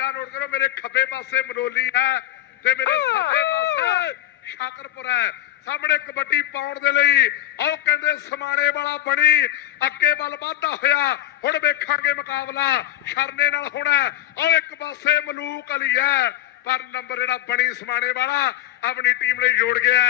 ਗੱਡਾ ਨੋਟ ਕਰੋ ਮੇਰੇ ਖੱਬੇ ਪਾਸੇ ਮਨੋਲੀ ਹੈ ਤੇ ਮੇਰੇ ਸੱਜੇ ਪਾਸੇ ਸ਼ਾਕਰਪੁਰ ਹੈ। ਸਾਹਮਣੇ ਕਬੱਡੀ ਪਾਉਣ ਦੇ ਲਈ ਆਓ ਕਹਿੰਦੇ ਸਮਾਣੇ ਵਾਲਾ ਬਣੀ ਅੱਗੇ ਵੱਲ ਵਾਧਾ ਹੋਇਆ ਹੁਣ ਵੇਖਾਂਗੇ ਮੁਕਾਬਲਾ ਸ਼ਰਨੇ ਨਾਲ ਹੋਣਾ ਆਓ ਇੱਕ ਪਾਸੇ ਮਲੂਕ ਅਲੀ ਹੈ ਪਰ ਨੰਬਰ ਜਿਹੜਾ ਬਣੀ ਸਮਾਣੇ ਵਾਲਾ ਆਪਣੀ ਟੀਮ ਲਈ ਜੋੜ ਗਿਆ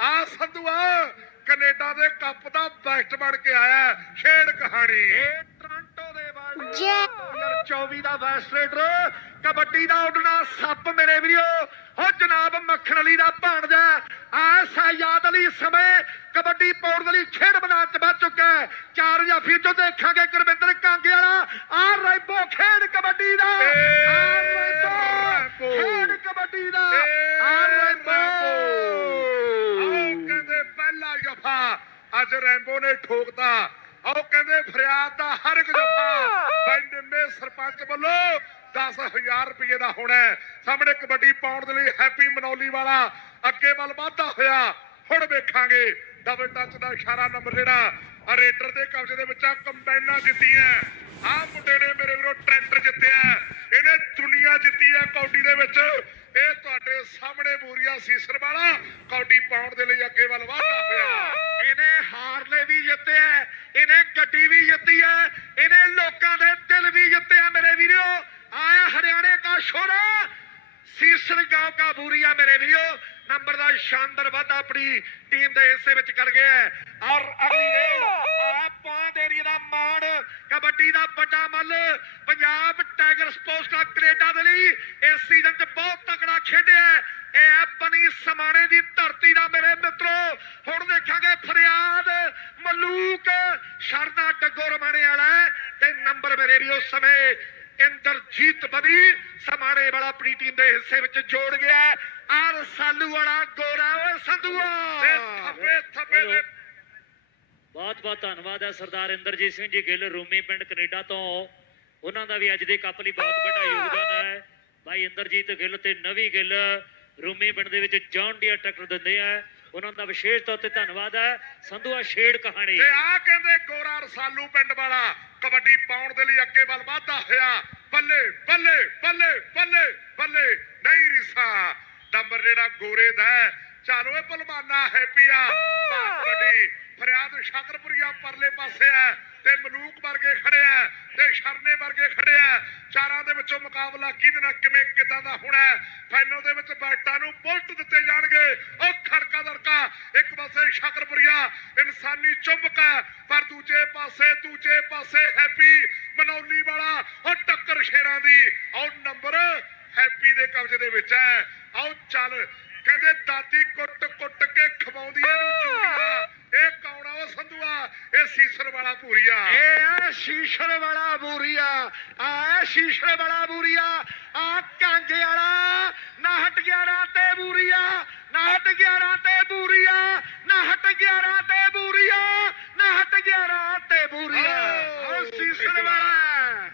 ਆ ਸੰਧੂਆ ਕੈਨੇਡਾ ਦੇ ਕੱਪ ਦਾ ਬੈਸਟ ਬਣ ਕੇ ਆਇਆ। ਖੇਡ ਕਹਾਣੀ ਇਹ ਟੋਰਾਂਟੋ ਦੇ ਵਰਲਡ ਜੈ। 2024 ਦਾ ਵੈਸਟ ਰੇਡਰ ਕਬੱਡੀ ਦਾ ਉੱਡਣਾ ਸੱਪ ਮੇਰੇ ਵੀਰੋ। ਹੋ ਜਨਾਬ ਮੱਖਣ ਅਲੀ ਦਾ ਭਾਣਜਾ ਆ ਸਯਾਦ ਅਲੀ ਸਮੇਂ ਕਬੱਡੀ ਪਾਉਣ ਵਾਲੀ ਖੇਡ ਮੈਦਾਨ ਚ ਵੱਜ ਚੁੱਕਾ ਹੈ। ਚਾਰ ਜਾਫੀ ਚੋਂ ਦੇਖਾਂਗੇ ਗੁਰਵਿੰਦਰ ਕਾਂਗੇ ਵਾਲਾ ਆ ਰੈਬੋ ਖੇਡ ਕਬੱਡੀ ਦਾ। ਆ ਰੈਬੋ ਖੇਡ ਕਬੱਡੀ ਦਾ। ਆ ਰੈਬੋ। ਆਓ ਕਹਿੰਦੇ ਪਹਿਲਾ ਜਫਾ ਅੱਜ ਰੈਂਬੋ ਨੇ ਠੋਕਦਾ ਆਓ ਕਹਿੰਦੇ ਫਰਿਆਦ ਦਾ ਹਰ ਇੱਕ ਜਫਾ ਬੰਡਮੇ ਸਰਪੰਚ ਵੱਲੋਂ 10000 ਰੁਪਏ ਦਾ ਹੋਣਾ ਸਾਹਮਣੇ ਕਬੱਡੀ ਪਾਉਣ ਦੇ ਲਈ ਹੈਪੀ ਮਨੌਲੀ ਵਾਲਾ ਅੱਗੇ ਵੱਲ ਵਾਧਾ ਹੋਇਆ। ਹੁਣ ਵੇਖਾਂਗੇ ਡਬਲ ਟੱਚ ਦਾ ਇਸ਼ਾਰਾ ਨੰਬਰ ਜਿਹੜਾ ਰੇਡਰ ਦੇ ਕਬਜ਼ੇ ਦੇ ਵਿੱਚ ਆ, ਕੰਬਾਈਨਾਂ ਜਿੱਤੀਆਂ। ਆ ਮੁੰਡੇ ਨੇ ਮੇਰੇ ਵੀਰੋ ਟਰੈਕਟਰ ਜਿੱਤਿਆ ਇਹਨੇ ਦੁਨੀਆ ਜਿੱਤੀ ਆ ਕੌਡੀ ਦੇ ਵਿੱਚ। ਇਹ ਤੁਹਾਡੇ ਸਾਹਮਣੇ ਬੂਰੀਆ ਸੀਸਰ ਵਾਲਾ ਕੌਡੀ ਪਾਉਣ ਦੇ ਲਈ ਅੱਗੇ ਵੱਲ ਵਾਧਾ ਹੋਇਆ ਇਹਨੇ ਹਾਰਲੇ ਵੀ ਜਿੱਤਿਆ ਇਹਨੇ ਗੱਡੀ ਵੀ ਜਿੱਤੀ ਹੈ ਇਹਨੇ ਲੋਕਾਂ ਦੇ ਦਿਲ ਵੀ ਜਿੱਤਿਆ ਮੇਰੇ ਵੀਰੋ। ਆਇਆ ਹਰਿਆਣੇ ਦਾ ਛੋਰਾ ਸੀਸਰ ਗਾਂਵ ਕਾ ਬੂਰੀਆ ਮੇਰੇ ਵੀਰੋ। ਨੰਬਰ ਦਾ ਸ਼ਾਨਦਾਰ ਵਾਧਾ ਆਪਣੀ ਟੀਮ ਦੇ ਹਿੱਸੇ ਵਿੱਚ ਕਰ ਗਿਆ ਹੈ। ਔਰ ਅਗਲੀ ਰੇਡ ਆ ਪਾਂਦ ਏਰੀਆ ਦਾ ਮਾਣ, ਕਬੱਡੀ ਦਾ ਵੱਡਾ ਮੱਲ। Punjab tiger sports club Canada ਦੇ ਲਈ ਇਸ ਸੀਜ਼ਨ 'ਚ ਬਹੁਤ ਤਕੜਾ ਖੇਡਿਆ ਇਹ ਹੈ ਬਣੀ ਸਮਾਣੇ ਦੀ ਧਰਤੀ ਦਾ ਮੇਰੇ ਮਿੱਤਰੋ। ਹੁਣ ਦੇਖਾਂਗੇ ਫਰਿਆਦ ਮਲੂਕ ਸ਼ਰਦਾ ਡੱਗੋ ਰਮਾਣੇ ਵਾਲਾ ਤੇ ਨੰਬਰ ਮੇਰੇ ਵੀ ਉਸ ਸਮੇਂ ਇੰਦਰਜੀਤ ਬਦੀ ਸਮਾਣੇ ਵਾਲਾ ਆਪਣੀ ਟੀਮ ਦੇ ਹਿੱਸੇ ਵਿੱਚ ਜੋੜ ਗਿਆ ਹੈ। ਆਰ ਸਾਲੂ ਵਾਲਾ ਗੋਰਾ ਓਏ ਤੇ ਸੰਧੂਆ ਥੱਪੇ ਥੱਪੇ ਦੇ। ਬਹੁਤ ਬਹੁਤ ਧੰਨਵਾਦ ਹੈ ਸਰਦਾਰ ਇੰਦਰਜੀਤ ਸਿੰਘ ਜੀ ਗਿੱਲ ਰੂਮੀ ਪਿੰਡ ਕੈਨੇਡਾ ਤੋਂ। ਉਹਨਾਂ ਦਾ ਵੀ ਅੱਜ ਦੇ ਕੱਪ ਲਈ ਬਹੁਤ ਵੱਡਾ ਯੋਗਦਾਨ ਹੈ। ਭਾਈ ਇੰਦਰਜੀਤ ਗਿੱਲ ਤੇ ਨਵੀ ਗਿੱਲ ਰੂਮੀ ਪਿੰਡ ਦੇ ਵਿੱਚ ਜੌਨ ਡੀਅਰ ਟਰੈਕਟਰ ਦਿੰਦੇ ਆ। ਉਹਨਾਂ ਦਾ ਵਿਸ਼ੇਸ਼ ਤੌਰ ਤੇ ਧੰਨਵਾਦ ਹੈ। ਸੰਧੂਆ ਸ਼ੇਡ ਕਹਾਣੀ। ਤੇ ਆ ਕਹਿੰਦੇ ਗੋਰਾ ਰਸਾਲੂ ਪਿੰਡ ਵਾਲਾ, ਕਬੱਡੀ ਪਾਉਣ ਦੇ ਲਈ ਅੱਗੇ ਵੱਲ ਵਾਧਾ ਹੋਇਆ। ਬੱਲੇ ਬੱਲੇ ਬੱਲੇ ਬੱਲੇ ਬੱਲੇ, ਨਹੀਂ ਰਿਸਾ। ਨੰਬਰ ਜਿਹੜਾ ਗੋਰੇ ਦਾ ਹੈ। ਚੱਲ ਓਏ ਭਲਵਾਨਾ, ਹੈਪੀ ਆ। ਕਬੱਡੀ ਫਰਿਆਦ ਸ਼ਾਕਰਪੁਰੀਆ ਪਰਲੇ ਪਾਸੇ ਆ ਤੇ ਮਲੂਕ ਵਰਗੇ ਖੜੇ ਆ, ਤੇ ਸ਼ਰਨੇ ਵਰਗੇ ਖੜੇ ਚਾਰਾਂ ਦੇ ਵਿੱਚੋਂ ਮੁਕਾਬਲਾ ਕਿਹਦੇ ਨਾਲ, ਕਿਵੇਂ, ਕਿਦਾਂ ਦਾ ਹੋਣਾ ਫਾਈਨਲ ਦੇ ਵਿੱਚ ਬੈਟਾਂ ਨੂੰ ਬੁਲਟ ਦਿੱਤੇ ਜਾਣਗੇ। ਉਹ ਖੜਕਾ ਦੜਕਾ, ਇੱਕ ਪਾਸੇ ਸ਼ਾਕਰਪੁਰੀਆ, ਇਨਸਾਨੀ ਚੁੰਬਕ ਪਰ ਦੂਜੇ ਪਾਸੇ ਦੂਜੇ ਪਾਸੇ ਹੈਪੀ ਮਨੌਲੀ ਵਾਲਾ, ਉਹ ਟੱਕਰ ਸ਼ੇਰਾਂ ਦੀ। ਆਓ ਨੰਬਰ ਹੈਪੀ ਦੇ ਕਬਜ਼ੇ ਦੇ ਵਿੱਚ ਹੈ। ਆਓ ਚੱਲ, ਕਹਿੰਦੇ ਦਾਦੀ ਕੁੱਟ ਕੁੱਟ ਕੇ ਖਵਾਉਂਦੀ ਇਹਨੂੰ ਚੂੜੀਆਂ ਇਹ ਕੌਣਾ ਉਹ ਸੰਧੂਆ ਇਹ ਸੀਸਰ ਵਾਲਾ ਭੂਰੀਆ ਇਹ ਹੈ ਸ਼ੀਸ਼ਰ ਵਾਲਾ ਬੂਰੀਆ ਆ ਸ਼ੀਸ਼ਰ ਵਾਲਾ ਬੂਰੀਆ ਆ ਕਾਂਗੇ ਵਾਲਾ ਨਾਹਟ 11 ਤੇ ਬੂਰੀਆ ਨਾਹਟ 11 ਤੇ ਬੂਰੀਆ ਨਾਹਟ 11 ਤੇ ਬੂਰੀਆ ਨਾਹਟ 11 ਤੇ ਬੂਰੀਆ। ਆ ਸ਼ੀਸ਼ਰ ਵਾਲਾ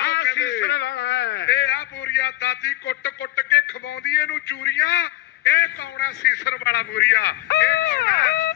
ਆ ਸ਼ੀਸ਼ਰ ਵਾਲਾ ਤੇ ਆ ਪੂਰੀਆ ਦਾਦੀ ਕੁੱਟ ਕੁੱਟ ਕੇ ਖਵਾਉਂਦੀ ਇਹਨੂੰ ਚੂਰੀਆਂ। ਇਹ ਕੌਣ ਸੀਸਰ ਵਾਲਾ ਮੂਰੀਆ ਇਹ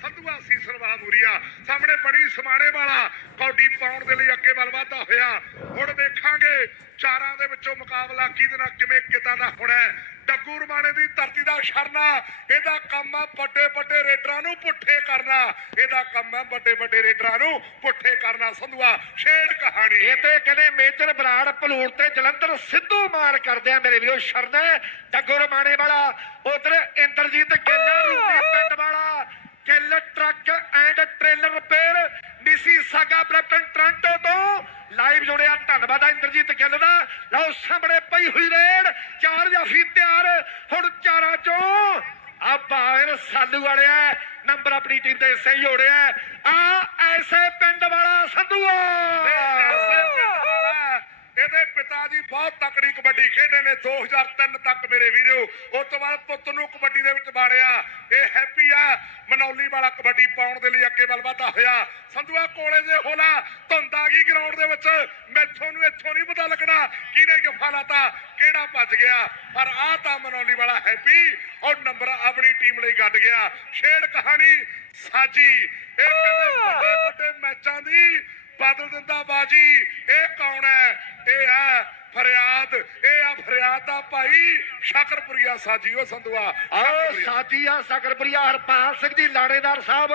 ਸੰਧੂਆ ਸੀ ਵਾਲਾ ਮੂਰੀਆ ਸਾਹਮਣੇ ਬੜੀ ਸਮਾਣੇ ਵਾਲਾ ਕੌਡੀ ਪਾਉਣ ਦੇ ਲਈ ਅੱਗੇ ਵੱਲ ਵਾਧਾ ਹੋਇਆ। ਹੁਣ ਵੇਖਾਂਗੇ ਚਾਰਾਂ ਦੇ ਵਿੱਚੋਂ ਮੁਕਾਬਲਾ ਕਿਹਦੇ ਨਾਲ, ਕਿਵੇਂ ਕਿਦਾਂ ਦਾ ਹੋਣਾ ਡੱਗੂ ਰਮਾਣੇ ਦੀ ਧਰਤੀ ਦਾ ਸ਼ਰਨਾ, ਇਹਦਾ ਕੰਮ ਆ ਵੱਡੇ ਵੱਡੇ ਰੇਡਰਾਂ ਨੂੰ ਪੁੱਠੇ ਕਰਨਾ। ਇਹਦਾ ਕੰਮ ਆ ਵੱਡੇ ਵੱਡੇ ਰੇਡਰਾਂ ਨੂੰ ਪੁੱਠੇ ਕਰਨਾ। ਸੰਧੂਆ ਛੇੜ ਕਹਾਣੀ। ਇਹ ਤੇ ਕਹਿੰਦੇ ਮੇਜਰ ਬਰਾੜ ਭਲੂਰ ਤੇ ਜਲੰਧਰ ਸਿੱਧੂ ਮਾਰ ਕਰਦੇ ਆ ਮੇਰੇ ਵੀਰੋ, ਸ਼ਰਨੇ ਡੱਗੂ ਰਮਾਣੇ ਵਾਲਾ, ਉਧਰ ਇੰਦਰਜੀਤ ਗਿੱਲ, ਰੂਪੀ ਪਿੰਡ ਵਾਲਾ। Gill truck and trailer repair Mississauga Brampton, Toronto ਤੋਂ ਲਾਈਵ ਜੁੜਿਆ। ਧੰਨਵਾਦ ਆ ਇੰਦਰਜੀਤ ਗਿੱਲ ਦਾ। ਲਓ, ਸਾਹਮਣੇ ਪਈ ਹੋਈ ਰੇਡ। ਚਾਰ ਜਾਫੀ ਤਿਆਰ। ਹੁਣ ਚਾਰਾਂ ਚੋਂ ਆ ਬਾਹਰ ਸਾਲੂ ਵਾਲਿਆ ਨੰਬਰ ਆਪਣੀ ਟੀਮ ਦੇ ਹਿੱਸੇ ਜੋੜਿਆ ਆ ਐਸੇ ਪਿੰਡ ਵਾਲਾ ਸੰਧੂਆ। ਤੇ ਐਸੇ ਪਿੰਡ ਵਾਲਾ ਇਹਦੇ ਪਿਤਾ ਜੀ ਬਹੁਤ ਤਕੜੀ ਕਬੱਡੀ ਖੇਡੇ ਨੇ 2003 ਤੱਕ ਮੇਰੇ ਵੀਰੋ। ਉਸ ਤੋਂ ਬਾਅਦ ਪੁੱਤ ਨੂੰ ਕਬੱਡੀ ਦੇ ਵਿੱਚ ਬਾੜਿਆ ਇਹ ਹੈਪੀ ਆ। ਮਨੌਲੀ ਵਾਲਾ ਕਬੱਡੀ ਪਾਉਣ ਦੇ ਲਈ ਅੱਗੇ ਵੱਲ ਵਾਧਾ ਹੋਇਆ। ਸੰਧੂਆ ਕੋਲੇ ਦੇ ਹੋਲਾ ਧੁੰਦ ਗਈ ਗਰਾਊਂਡ ਦੇ ਵਿੱਚ। ਮੈਥੋਂ ਨੂੰ ਇੱਥੋਂ ਨਹੀਂ ਪਤਾ ਲੱਗਣਾ ਕਿਹਨੇ ਜਫਾ ਲਾਤਾ, ਕਿਹੜਾ ਭੱਜ ਗਿਆ। ਪਰ ਆ ਤਾਂ ਮਨੌਲੀ ਵਾਲਾ ਹੈਪੀ ਔਰ ਨੰਬਰ ਆਪਣੀ ਟੀਮ ਲਈ ਗੱਡ ਗਿਆ। ਛੇੜ ਕਹਾਣੀ, ਸਾਜੀ। ਇਹ ਕਹਿੰਦੇ ਵੱਡੇ ਵੱਡੇ ਮੈਚਾਂ ਦੀ ਬਦਲ ਦਿੰਦਾ ਬਾਜੀ। ਇਹ ਕੌਣ ਹੈ? ਇਹ ਹੈ ਫਰਿਆਦ ਇਹ ਆ ਫਰਿਆਦ ਦਾ ਭਾਈ ਸ਼ਕਰਪੁਰੀਆ ਸਾਜੀ ਉਹ ਸੰਧੂਆ। ਆਓ। ਸਾਜੀ ਆ ਸਕਰਪ੍ਰਿਆ ਹਰਪਾਲ ਸਿੰਘ ਜੀ ਲਾੜੇਦਾਰ ਸਾਹਿਬ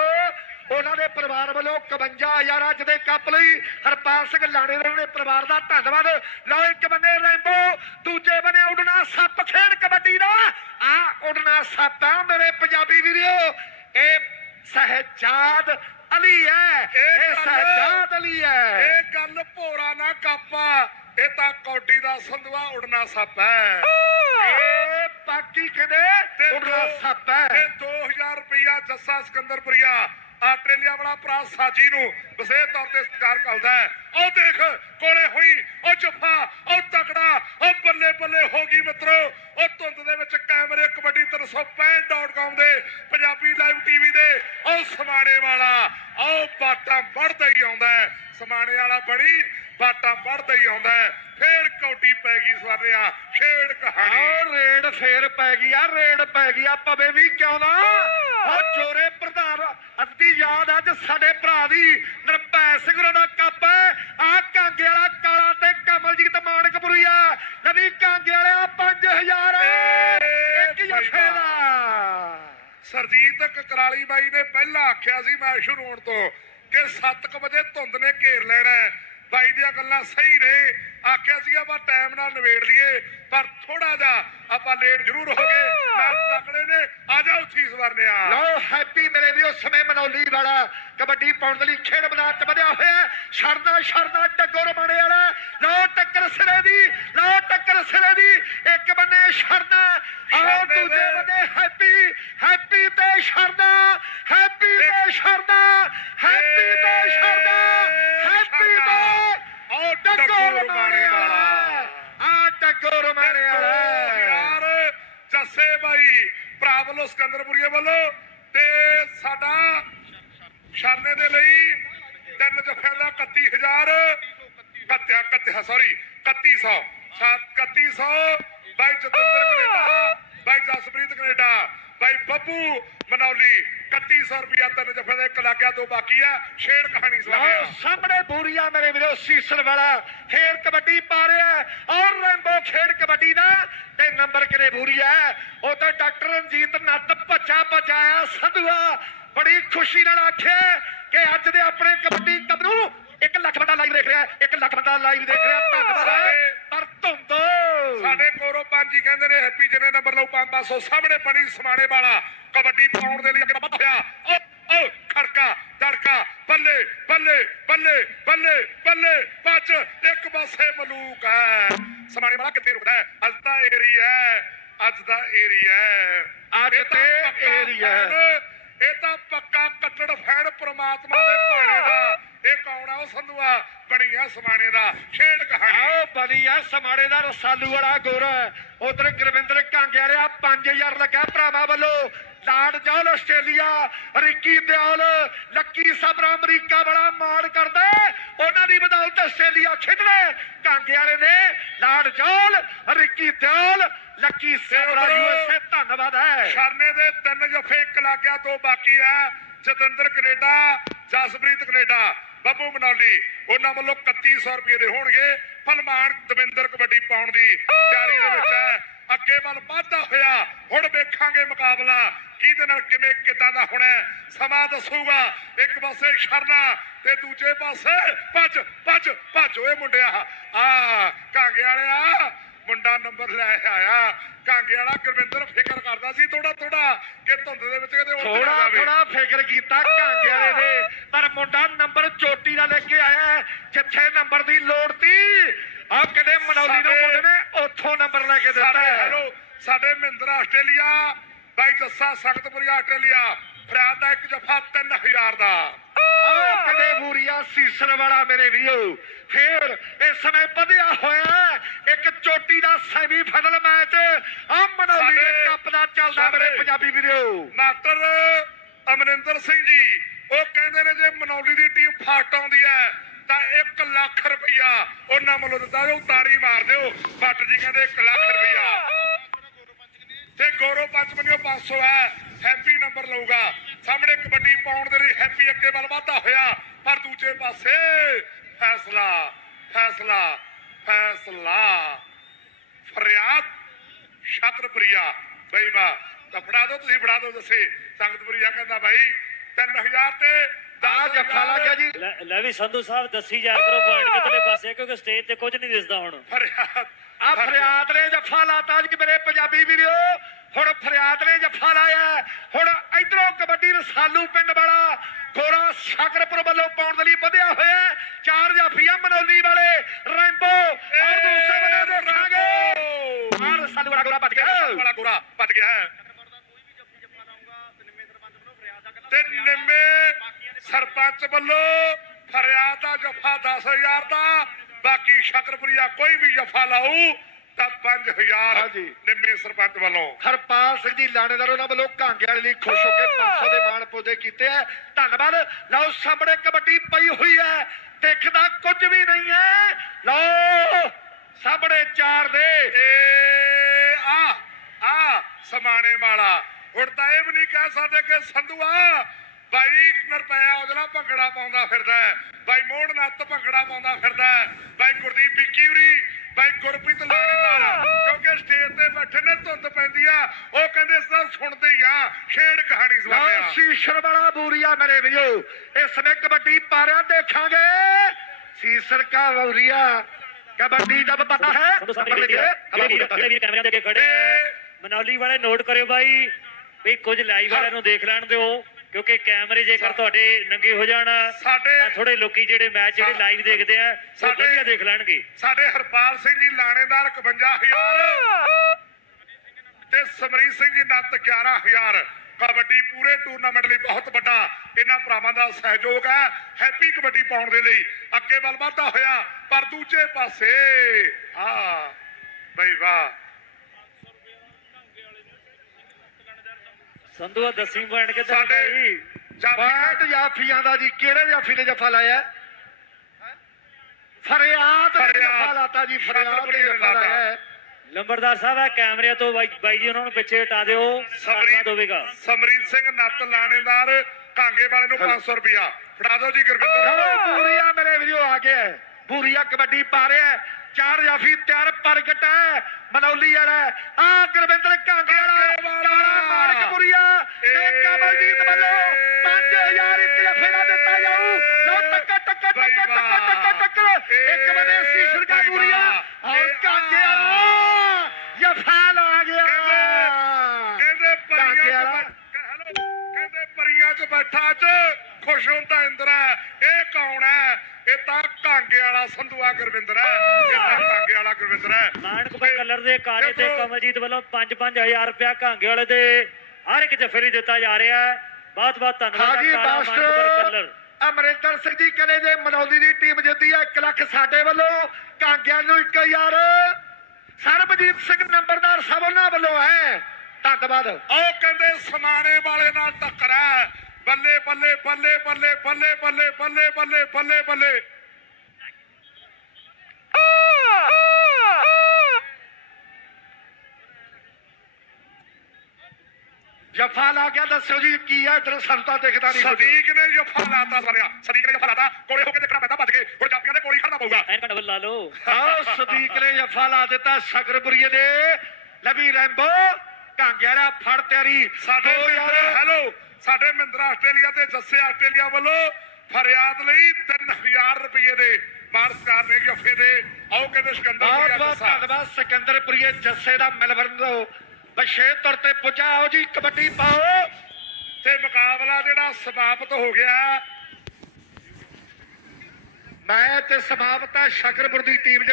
ਉਹਨਾਂ ਦੇ ਪਰਿਵਾਰ ਵੱਲੋਂ 51000 ਅੱਜ ਦੇ ਕੱਪ ਲਈ ਹਰਪਾਲ ਸਿੰਘ ਲਾੜੇਦਾਰ ਦੇ ਪਰਿਵਾਰ ਦਾ ਧੰਨਵਾਦ। ਲਓ ਇੱਕ ਬੰਨੇ ਰੈਂਬੋ ਦੂਜੇ ਬੰਨੇ ਉਡਣਾ ਸੱਪ ਖੇਡ ਕਬੱਡੀ ਦਾ। ਆ ਉਡਣਾ ਸੱਪ ਆ ਮੇਰੇ ਪੰਜਾਬੀ ਵੀਰੋ ਇਹ ਸਹਿਜਾਦ ਅਲੀ ਹੈ ਇਹ ਸਹਿਜਾਦ ਅਲੀ ਹੈ। ਇਹ ਗੱਲ ਭੋਰਾ ਨਾ ਕਾਪਾ। ਇਹ ਤਾਂ ਕੌਡੀ ਦਾ ਸੰਧੂਆ ਉਡਣਾ ਸੱਪ ਹੈ। ਇਹ ਬਾਕੀ ਕਹਿੰਦੇ? ਤੇ ਉਡਣਾ ਦੋ- ਸੱਪ ਹੈ। ਤੇ 2000 ਰੁਪਇਆ ਜੱਸਾ ਸਿਕੰਦਰਪੁਰੀਆ ਆਸਟ੍ਰੇਲੀਆ ਵਾਲਾ ਭਰਾ ਸਾਜੀ ਨੂੰ ਵਿਸ਼ੇਸ਼ ਤੌਰ ਤੇ ਸਤਿਕਾਰ ਕਰਦਾ ਹੈ। ਉਹ ਦੇਖ ਕੋਲੇ ਹੋਈ ਉਹ ਜੱਫਾ ਉਹ ਤਕੜਾ ਉਹ ਬੱਲੇ ਬੱਲੇ ਹੋ ਗਈ ਮਿੱਤਰੋ। ਉਹ ਧੁੰਦ ਦੇ ਵਿੱਚ ਕੈਮਰੇ ਕਬੱਡੀ 365.com ਦੇ ਪੰਜਾਬੀ ਲਾਈਵ ਟੀਵੀ ਦੇ ਉਹ ਸਮਾਣੇ ਵਾਲਾ ਉਹ ਬਾਟਾ ਵੱਢਦਾ ਹੀ ਆਉਂਦਾ ਸਮਾਣੇ ਵਾਲਾ ਬੜੀ ਬਾਟਾ ਵੱਢਦਾ ਹੀ ਆਉਂਦਾ ਫੇਰ ਕੌਡੀ ਪੈ ਗਈ ਸਵਾਰਿਆ ਛੇੜ ਕਹਾਣੀ। ਆਓ ਰੇਡ ਫੇਰ ਪੈ ਗਈ ਆ ਰੇਡ ਪੈ ਗਈ ਆ ਪਵੇ ਵੀ ਕਿਉਂ ਨਾ? ਉਹ ਚੋਰੇ ਪ੍ਰਧਾਨ ਅੱਧੀ ਯਾਦ ਅੱਜ ਸਾਡੇ ਭਰਾ ਦੀ ਨਿਰਭੈ ਸਿੰਘ ਦਾ ਕੱਪ ਹੈ। ਆ ਕਾਂਗੇ ਵਾਲਾ ਕਾਲਾ ਤੇ ਕਮਲਜੀਤ ਮਾਨਕਪੁਰੀਆ ਨਵੀਂ ਕਾਂਗੇ ਵਾਲਿਆ 5000 ਇੱਕ ਜੱਫੇ ਦਾ। ਸਰਜੀਤ ਕਕਰਾਲੀ ਬਾਈ ਨੇ ਪਹਿਲਾਂ ਆਖਿਆ ਸੀ ਮੈਚ ਸ਼ੁਰੂ ਹੋਣ ਤੋਂ ਕਿ 7:00 ਵਜੇ ਧੁੰਦ ਨੇ ਘੇਰ ਲੈਣਾ ਬਾਈ ਦੀਆਂ ਗੱਲਾਂ ਸਹੀ ਨੇ। ਆਖਿਆ ਸੀ ਆਪਾਂ ਟਾਈਮ ਨਾਲ ਨਿਬੇੜ ਲਈਏ ਪਰ ਥੋੜਾ ਜਿਹਾ ਆਪਾਂ ਲੇਟ ਜ਼ਰੂਰ ਹੋ ਗਏ। ਮੈਂ ਤਕੜੇ ਨੇ ਆ ਜਾ ਉੱਥੀ ਸਵਰਨਿਆ ਲਓ ਹੈਪੀ ਮੇਰੇ ਵੀ ਉਸ ਸਮੇਂ ਮਨੌਲੀ ਵਾਲਾ ਕਬੱਡੀ ਪਾਉਣ ਲਈ ਖੇਡ ਮੈਦਾਨ ਚ ਵਧਿਆ ਹੋਇਆ ਹੈ। ਸ਼ਰਦਾ ਸ਼ਰਦਾ ਟੱਗੋ ਰਮਾਣੇ ਵਾਲਾ ਲਓ ਟੱਕਰ ਸਿਰੇ ਦੀ ਲਓ ਟੱਕਰ ਸਿਰੇ ਦੀ। ਇੱਕ ਬੰਨੇ ਸ਼ਰਦਾ ਆਓ ਸ਼ਰਦੇ ਦੂਜੇ। ਬੰਨੇ ਹੈਪੀ ਹੈਪੀ ਤੇ ਸ਼ਰਦਾ ਹੈਪੀ ਤੇ ਸ਼ਰਦਾ ਹੈਪੀ ਤੇ ਸ਼ਰਦਾ ਹੈਪੀ ਤੇ ਆਓ ਟੱਗੋ ਟੱਗੋ ਰਮਾਣੇ ਰਮਾਣੇ ਵਾਲਾ ਵਾਲਾ ਆ ਟੱਗੋ ਰਮਾਣੇ ਵਾਲਾ ਯਾਰ ਜੱਸੇ ਬਾਈ ਭਰਾ ਵੱਲੋਂ ਸਿਕੰਦਰਪੁਰੀਏ ਵੱਲੋਂ ਤੇ ਸਾਡਾ ਸ਼ਰਨੇ ਦੇ ਲਈ ਤਿੰਨ ਜਫਿਆਂ ਦਾ 31000 ਕੱਤਿਆ ਕੱਤਿਆ ਸੌਰੀ 3100 ਸੱਤ 3100 ਬਾਈ ਜਤਿੰਦਰ ਕੈਨੇਡਾ, ਬਾਈ ਜਸਪ੍ਰੀਤ ਕੈਨੇਡਾ, ਬਾਈ ਬੱਬੂ ਮਨੌਲੀ 3100 ਰੁਪਿਆ ਤਿੰਨ ਜਫਿਆਂ ਦਾ ਇੱਕ ਲੱਗ ਗਿਆ ਦੋ ਬਾਕੀ ਆ। ਛੇੜ ਕਹਾਣੀ ਸੁਣਾਇਆ ਸਾਹਮਣੇ ਬੂਰੀਆ ਮੇਰੇ ਵੀਰੋ ਸੀਸਨ ਵਾਲਾ। ਫੇਰ ਕਬੱਡੀ ਪਾ ਰਿਹਾ ਔਰ ਰੈਂਬੋ ਖੇਡ ਕਬੱਡੀ ਦਾ ਤੇ ਨੰਬਰ ਕਿਰੇ ਬੂਰੀਆ। ਉਹ ਤਾਂ ਡਾਕਟਰ ਰਣਜੀਤ ਨੱਤ ਭੱਜਾ ਬਚਾਇਆ ਸੰਧੂਆ ਬੜੀ ਖੁਸ਼ੀ ਨਾਲ ਆਖਿਆ ਕਿ ਅੱਜ ਦੇ ਆਪਣੇ ਕਬੱਡੀ ਕਬ ਨੂੰ 1 ਲੱਖ ਬੰਦਾ ਲਾਈਵ ਦੇਖ ਰਿਹਾ 1 ਲੱਖ ਬੰਦਾ ਲਾਈਵ ਦੇਖ ਰਿਹਾ ਧੰਨਵਾਦ। ਧੁੰਦ। ਸਾਡੇ ਕੋਰੋ ਪੰਜ ਜੀ ਕਹਿੰਦੇ ਨੇ ਹੈਪੀ ਜਿਹਨੇ ਨੰਬਰ ਲਊ 500 ਸਾਹਮਣੇ ਬਣੀ ਸਮਾਣੇ ਵਾਲਾ। ਕਬੱਡੀ ਪਾਉਣ ਦੇ ਲਈ ਅੱਗੇ ਵੱਧ ਹੋਇਆ ਓ ਓ ਖੜਕਾ ਦੜਕਾ ਬੱਲੇ ਬੱਲੇ ਬੱਲੇ ਬੱਲੇ ਬੱਲੇ ਭੱਜ ਇੱਕ ਪਾਸੇ ਮਲੂਕ ਹੈ। ਸਮਾਣੇ ਵਾਲਾ ਕਿੱਥੇ ਰੁਕਦਾ ਹੈ? ਅੱਜ ਦਾ ਏਰੀਆ ਹੈ ਅੱਜ ਦਾ ਏਰੀਆ ਹੈ। ਅੱਜ ਤਾਂ ਏਰੀਆ ਹੈ। ਇਹ ਤਾਂ ਪੱਕਾ ਕੱਟੜ ਫੈਨ ਪ੍ਰਮਾਤਮਾ ਦੇ ਭਾਣੇ ਦਾ। ਇਹ ਕੌਣ ਆ? ਉਹ ਸੰਧੂਆ ਬਣੀਆ ਸਮਾਣੇ ਦਾ। ਛੇੜ ਕਹਾਣੀ। ਆਓ ਬਣੀ ਆ ਸਮਾੜੇ ਦਾ ਰਸਾਲੂ ਵਾਲਾ ਗੋਰ। ਉਧਰ ਗੁਰਵਿੰਦਰ ਕਾਂਗੇ ਵਾਲਿਆ 5000 ਲੱਗਾ ਭਰਾਵਾਂ ਵੱਲੋਂ। Lad Jaul Australia Ricky Dayal Lucky Sabra America ਵਾਲਾ ਮਾਣ ਕਰਦਾ। ਉਹਨਾਂ ਦੀ ਬਦੌਲਤ ਆਸਟ੍ਰੇਲੀਆ ਖੇਡਣਾ। ਕਾਂਗੇ ਵਾਲੇ ਨੇ Lad Jaul Ricky Dayal Lucky Sabra USA ਧੰਨਵਾਦ ਹੈ। ਸ਼ਰਨੇ ਦੇ ਤਿੰਨ ਜਫੇ ਇੱਕ ਲੱਗ ਗਿਆ ਦੋ ਬਾਕੀ ਆ। Jatinder Canada Jaspreet Canada. Babbu Manauli, ਉਹਨਾਂ ਵੱਲੋਂ 3100 ਰੁਪਏ ਦੇ ਹੋਣਗੇ ਫਲਮਾਨ ਦਵਿੰਦਰ ਕਬੱਡੀ ਪਾਉਣ ਦੀ ਤਿਆਰੀ ਦੇ ਵਿੱਚ ਹੈ। ਅੱਗੇ ਵੱਲ ਵਾਧਾ ਹੋਇਆ, ਹੁਣ ਵੇਖਾਂਗੇ ਮੁਕਾਬਲਾ ਕਿਹਦੇ ਨਾਲ, ਕਿਵੇਂ, ਕਿੱਦਾਂ ਦਾ ਹੋਣਾ ਸਮਾਂ ਦੱਸੂਗਾ। ਇੱਕ ਪਾਸੇ ਸ਼ਰਨਾ ਤੇ ਦੂਜੇ ਪਾਸੇ ਭੱਜ ਭੱਜ ਭੱਜ। ਓਏ ਮੁੰਡਿਆ, ਆ ਕਾਂਗੇ ਵਾਲਿਆ। ਮੁੰਡਾ ਨੰਬਰ ਲੈ ਆਇਆ। ਕਾਂਗੇ ਵਾਲਾ ਗੁਰਵਿੰਦਰ ਫਿਕਰ ਕਰਦਾ ਸੀ ਥੋੜਾ ਥੋੜਾ ਕਿ ਧੁੰਦ ਦੇ ਵਿੱਚ ਕਿਤੇ ਉੱਡ ਨਾ ਥੋੜਾ ਜਾਵੇ। ਥੋੜਾ ਫਿਕਰ ਕੀਤਾ ਕਾਂਗੇ ਵਾਲੇ ਨੇ। ਪਰ ਮੁੰਡਾ ਨੰਬਰ ਚੋਟੀ ਦਾ ਲੈ ਕੇ ਆਇਆ ਹੈ। ਜਿੱਥੇ ਨੰਬਰ ਦੀ ਲੋੜ ਤੀ ਆ ਕਿਤੇ ਮਨੌਲੀ ਨੂੰ ਸਾਡੇ- ਮੁੰਡੇ ਨੇ ਉੱਥੋਂ ਨੰਬਰ ਲੈ ਕੇ ਦਿੱਤਾ ਸਾਡੇ ਹੈ। ਹੈਲੋ ਸਾਡੇ ਮਹਿੰਦਰ ਆਸਟ੍ਰੇਲੀਆ ਬਾਈ ਜੱਸਾ ਸੰਗਤਪੁਰੀ ਆਸਟ੍ਰੇਲੀਆ ਫਰਿਆਦ ਦਾ ਇੱਕ ਜਫਾ 3000 ਦਾ। ਕਿਤੇ ਬੂਰੀਆ ਸੀਸਨ ਵਾਲਾ ਮੇਰੇ ਵੀਰੋ। ਫੇਰ ਇਸ ਸਮੇਂ ਵਧਿਆ ਹੋਇਆ। ਇੱਕ ਚੋਟੀ ਦਾ ਸੈਮੀਫਾਈਨਲ ਮੈਚ ਆ ਮਨੌਲੀ ਦੇ ਕੱਪ ਦਾ ਚੱਲਦਾ ਮੇਰੇ ਪੰਜਾਬੀ ਵੀਰੋ। ਮਾਸਟਰ ਅਮਰਿੰਦਰ ਸਿੰਘ ਜੀ ਉਹ ਕਹਿੰਦੇ ਨੇ ਜੇ ਮਨੌਲੀ ਦੀ ਟੀਮ ਫਾਟ ਆਉਂਦੀ ਹੈ ਤਾਂ 1 ਲੱਖ ਰੁਪਈਆ ਉਹਨਾਂ ਵੱਲੋਂ ਦਿੱਤਾ ਜਾਊ। ਤਾੜੀ ਮਾਰ ਦਿਓ। ਭੱਟ ਜੀ ਕਹਿੰਦੇ 1 ਲੱਖ ਰੁਪਈਆ। ਤੇ ਗੌਰਵ ਪੰਚਮਨੀਓ 500 ਹੈ। ਹੈਪੀ ਨੰਬਰ ਲਊਗਾ। ਸਾਹਮਣੇ ਕਬੱਡੀ ਪਾਉਣ ਦੇ ਲਈ ਹੈਪੀ ਅੱਗੇ ਵੱਲ ਵਾਧਾ ਹੋਇਆ। ਪਰ ਦੂਜੇ ਪਾਸੇ ਫੈਸਲਾ ਫੈਸਲਾ ਫੈਸਲਾ। ਫਰਿਆਦ ਸ਼ਕਰਪ੍ਰਿਆ। ਬਈ ਬਾ ਤਾਂ ਫੜਾ ਦਿਓ ਤੁਸੀਂ ਫੜਾ ਦਿਓ ਦੱਸੇ। ਸੰਗਤਪੁਰੀਆ ਕਹਿੰਦਾ ਬਾਈ 3000 ਤੇ ਆ ਜੱਫਾ ਲੱਗ ਗਿਆ ਜੀ। ਲੈ ਲੈ ਵੀ ਸੰਧੂ ਸਾਹਿਬ ਦੱਸੀ ਜਾ ਕਰੋ ਪੁਆਇੰਟ ਕਿਤਲੇ ਪਾਸੇ ਕਿਉਂਕਿ ਸਟੇਜ ਤੇ ਕੁਝ ਨਹੀਂ ਦਿਸਦਾ ਹੁਣ। ਫਰਿਆਦ ਆ ਫਰਿਆਦ। ਨੇ ਜੱਫਾ ਲਾਤਾ ਜੀ ਮੇਰੇ ਪੰਜਾਬੀ ਵੀਰੋ ਹੁਣ ਫਰਿਆਦ ਨੇ ਜੱਫਾ ਲਾਇਆ ਹੁਣ ਇਧਰੋਂ ਕਬੱਡੀ ਰਸਾਲੂ ਪਿੰਡ ਵਾਲਾ ਗੋਰਾ ਸ਼ਾਕਰਪੁਰ ਵੱਲੋਂ ਪਾਉਣ ਦੇ ਲਈ ਵਧਿਆ ਹੋਇਆ। ਚਾਰ ਜਾਫੀਆਂ ਮਨੌਲੀ ਵਾਲੇ ਰੈਂਬੋ ਔਰ ਦੂਸਰੇ ਬੰਨੇ ਦੇਖਾਂਗੇ। ਆ ਰਸਾਲੂ ਵਾਲਾ ਗੋਰਾ ਭੱਜ ਗਿਆ ਬੜਾ ਗੋਰਾ ਭੱਜ ਗਿਆ ਤੇ ਨਿੰਮੇ ਸਰਪੰਚ ਵੱਲੋਂ ਫਰਿਆਦ ਦਾ ਜਫਾ 10000 ਦਾ ਬਾਕੀ ਸ਼ਕਰਪੁਰੀਆ ਕੋਈ ਵੀ ਜਫਾ ਲਾਊ। ਤਾਂ 5000 ਹਾਂਜੀ। ਨਿੰਮੇ ਸਰਪੰਚ ਵੱਲੋਂ। ਹਰਪਾਲ ਸਿੰਘ ਜੀ ਲਾਣੇਦਾਰ ਉਹਨਾਂ ਵੱਲੋਂ ਕਾਂਗੇ ਵਾਲੇ ਲਈ ਖੁਸ਼ ਹੋ ਕੇ 500 ਦੇ ਮਾਣ ਪੌਦੇ ਕੀਤੇ ਹੈ ਧੰਨਵਾਦ। ਲਓ ਸਾਹਮਣੇ ਕਬੱਡੀ ਪਈ ਹੋਈ ਹੈ ਦੇਖਦਾ ਕੁਝ ਵੀ ਨਹੀਂ ਹੈ। ਲਓ ਸਾਹਮਣੇ ਚਾਰ ਦੇ। ਏ ਆ ਆ ਸਮਾਣੇ ਵਾਲਾ। ਹੁਣ ਤਾਂ ਇਹ ਵੀ ਨਹੀਂ ਕਹਿ ਸਕਦੇ ਕਿ ਸੰਧੂਆ ਬਾਈ ਨਰਪਾਇਆ ਉਹਦਾ ਭੰਗੜਾ ਪਾਉਂਦਾ ਫਿਰਦਾ ਹੈ। ਬਾਈ ਮੋੜ ਨੱਤ ਭੰਗੜਾ ਪਾਉਂਦਾ ਫਿਰਦਾ ਹੈ। ਬਾਈ ਗੁਰਦੀਪ ਵਿੱਕੀ ਉਰੀ ਬਾਈ ਗੁਰਪ੍ਰੀਤ ਲਾਣੇਦਾਰ ਕਿਉਂਕਿ ਸਟੇਜ ਤੇ ਬੈਠੇ ਨੇ ਧੁੰਦ ਪੈਂਦੀ ਆ। ਉਹ ਕਹਿੰਦੇ ਸਭ ਸੁਣਦੇ ਹੀ ਆ। ਖੇਡ ਕਹਾਣੀ ਸੁਣਦੇ ਸੀਸਰ ਵਾਲਾ ਬੂਰੀਆ ਮੇਰੇ ਵੀਰੋ। ਇਸ ਸਮੇਂ ਕਬੱਡੀ ਪਾਰਿਆ ਦੇਖਾਂਗੇ। ਸੀਸਰ ਕਾ ਬੂਰੀਆ। ਕਬੱਡੀ ਦਾ ਪਤਾ ਹੈ। ਕੈਮਰਿਆਂ ਦੇ ਅੱਗੇ ਖੜੇ ਆ। ਮਨੌਲੀ ਵਾਲੇ ਨੋਟ ਕਰਿਓ ਬਾਈ। ਵੀ ਕੁਝ ਲਾਈਵ ਵਾਲਿਆਂ ਨੂੰ ਦੇਖ ਲੈਣ ਦਿਓ। ਕਿਉਂਕਿ ਕੈਮਰੇ ਜੇਕਰ ਤੁਹਾਡੇ ਨੰਗੇ ਹੋ ਜਾਣ ਸਾਡੇ ਤਾਂ ਥੋੜੇ ਲੋਕੀ ਜਿਹੜੇ ਮੈਚ ਜਿਹੜੇ ਲਾਈਵ ਦੇਖਦੇ ਆ ਉਹ ਸਾਡੇ- ਵਧੀਆ ਦੇਖ ਲੈਣਗੇ। ਸਾਡੇ ਹਰਪਾਲ ਸਿੰਘ ਜੀ ਲਾਣੇਦਾਰ 51000 ਤੇ ਸਮਰੀਤ ਸਿੰਘ ਜੀ ਨੱਤ 11000 ਕਬੱਡੀ ਪੂਰੇ ਟੂਰਨਾਮੈਂਟ ਲਈ ਬਹੁਤ ਵੱਡਾ ਇਹਨਾਂ ਭਰਾਵਾਂ ਦਾ ਸਹਿਯੋਗ ਹੈ ਹੈਪੀ ਕਬੱਡੀ ਪਾਉਣ ਦੇ ਲਈ। ਅੱਗੇ ਵੱਲ ਵਧਦਾ ਹੋਇਆ ਪਰ ਦੂਜੇ ਪਾਸੇ ਆ ਬਈ ਵਾਹ। ਸੰਧੂ ਆ ਦਸਵੀਂ ਪੁਆਇੰਟ ਕਿੱਧਰ ਸਾਡੇ ਬਾਈ ਜਾਫੀ ਬਾਟ ਜਾਫੀਆਂ ਦਾ ਜੀ ਕਿਹੜੇ ਜਾਫੀ ਨੇ ਜਫਾ ਲਾਇਆ? ਫਰਿਆਦ। ਜਫਾ ਲਾਤਾ ਜੀ ਫਰਿਆਦ ਨੇ ਜਫਾ ਲਾਇਆ। ਲੰਬਰਦਾਰ ਸਾਹਿਬ ਆ ਕੈਮਰਿਆਂ ਤੋਂ ਬਾਈ ਜੀ ਉਹਨਾਂ ਨੂੰ ਪਿੱਛੇ ਹਟਾ ਦਿਓ। ਧੰਨਵਾਦ ਹੋਵੇਗਾ ਸਮਰੀਤ ਸਿੰਘ ਨੱਤ ਲਾਣੇਦਾਰ ਕਾਂਗੇ ਵਾਲੇ ਨੂੰ 500 ਰੁਪਿਆ ਫੜਾ ਦਿਓ ਜੀ ਗੁਰਵਿੰਦਰ। ਬੂਰੀਆ ਮੇਰੇ ਵੀਰੋ ਆ ਗਿਆ ਹੈ। ਬੂਰੀਆ ਕਬੱਡੀ ਪਾ ਰਿਹਾ। ਚਾਰ ਜਾਫੀ ਤਿਆਰ ਪ੍ਰਗਟ ਹੈ। ਮਨੌਲੀ ਵਾਲਾ ਆ ਗੁਰਵਿੰਦਰ ਕਾਂਗੇ ਵਾਲਾ ਕਾਲਾ ਮਾਰਕ ਬੂਰੀਆ। ਤੇ ਕਮਲਜੀਤ ਵੱਲੋਂ 5000 ਇੱਕ ਜਫੇ ਦਾ ਦਿੱਤਾ ਜਾਊ। ਲਓ ਟੱਕਾ ਟੱਕਾ ਟੱਕਾ ਟੱਕਾ ਟੱਕਾ ਟੱਕਾ ਇੱਕ ਬੰਦੇ ਸੀਸਰ ਕਾ ਬੂਰੀਆ। ਔਰ ਕਾਂਗੇ ਵਾਲਾ ਜਫਾ ਲਾ ਗਿਆ। ਕਹਿੰਦੇ ਪਰੀਆਂ। ਚ ਕਹਿੰਦੇ ਪਰੀਆਂ ਚ ਬੈਠਾ ਅੱਜ। ਖੁਸ਼ ਹੁੰਦਾ ਇੰਦਰ। ਇਹ ਕੌਣ ਹੈ? ਇਹ ਤਾਂ ਕਾਂਗੇ ਵਾਲਾ ਸੰਧੂਆ ਗੁਰਵਿੰਦਰ ਹੈ। ਇਹ ਤਾਂ ਕਾਂਗੇ ਵਾਲਾ ਗੁਰਵਿੰਦਰ ਹੈ। ਨਾਨਕਪੁਰ ਕਲਰ ਦੇ ਕਾਰੇ ਤੇ। ਕਮਲਜੀਤ ਵੱਲੋਂ 5-5000 ਰੁਪਇਆ ਕਾਂਗੇ ਵਾਲੇ ਦੇ ਹਰ ਇੱਕ ਜਫੇ ਲਈ ਦਿੱਤਾ ਜਾ ਰਿਹਾ ਹੈ। ਬਹੁਤ ਬਹੁਤ ਧੰਨਵਾਦ ਕਾਲਾ ਨਾਨਕਪੁਰ ਕਲਰ। ਅਮਰਿੰਦਰ ਸਿੰਘ ਜੀ ਕਹਿੰਦੇ ਜੇ ਮਨੌਲੀ ਦੀ ਟੀਮ ਜਿੱਤੀ ਹੈ 1 ਲੱਖ ਸਾਡੇ ਵੱਲੋਂ ਕਾਂਗਿਆਂ ਨੂੰ 1000 ਸਰਬਜੀਤ ਸਿੰਘ ਨੰਬਰਦਾਰ ਸਾਹਿਬ ਉਹਨਾਂ ਵੱਲੋਂ ਹੈ। ਧੰਨਵਾਦ। ਉਹ ਕਹਿੰਦੇ ਸਮਾਣੇ ਵਾਲੇ ਨਾਲ ਬੱਲੇ ਬੱਲੇ ਬੱਲੇ ਬੱਲੇ ਬੱਲੇ ਬੱਲੇ ਬੱਲੇ ਬੱਲੇ ਬੱਲੇ ਬੱਲੇ। ਜਫਾ ਲਾ ਗਿਆ ਦੱਸਿਓ ਜੀ ਕੀ ਹੈ ਇਧਰ ਸੰਤਾ ਦਿਖਦਾ ਨਹੀਂ। ਸਦੀਕ ਨੇ ਜਫਾ ਲਾਤਾ ਸਰਿਆ। ਸਦੀਕ ਨੇ ਜਫਾ ਲਾਤਾ ਕੋਲੇ ਹੋ ਕੇ ਦੇਖਣਾ ਪੈਂਦਾ ਭੱਜ ਕੇ। ਹੁਣ ਜਾਪੀਆਂ ਦੇ ਕੋਲ ਹੀ ਖੜਨਾ ਪਊਗਾ। ਐਨ ਡਬਲ ਲਾ ਲਓ। ਆਓ ਸਦੀਕ ਨੇ ਜਫਾ ਲਾ ਦਿੱਤਾ ਸ਼ਕਰਪੁਰੀਏ ਦੇ। ਲਵੀ ਰੈਂਬੋ ਕਾਂਗਿਆਰਾ ਫੜ ਤਿਆਰੀ। ਸਾਡੇ ਹੈਲੋ। ਸਾਡੇ ਮਿੰਦਰ ਆਸਟ੍ਰੇਲੀਆ ਤੇ ਜੱਸੇ ਆਸਟ੍ਰੇਲੀਆ ਵੱਲੋਂ ਫਰਿਆਦ ਲਈ 3000 ਰੁਪਏ ਦੇ ਮਾਰਸਕਾਰ ਨੇ ਜਫੇ ਦੇ ਆਓ ਕਹਿੰਦੇ ਸਿਕੰਦਰ ਬਹੁਤ ਬਹੁਤ ਧੰਨਵਾਦ ਸਿਕੰਦਰਪੁਰੀਏ ਜੱਸੇ ਦਾ ਮਿਲਵਰਨ ਤੋਂ ਬਸ਼ੇ ਤੌਰ ਤੇ ਪੁੱਜਾ ਆਓ ਜੀ ਕਬੱਡੀ ਪਾਓ। ਤੇ ਮੁਕਾਬਲਾ ਜਿਹੜਾ ਸਮਾਪਤ ਹੋ ਗਿਆ। ਮੈਂ ਤੇ ਸਮਾਪਤ ਆ ਸ਼ਕਰਪੁਰ ਦੀ ਟੀਮ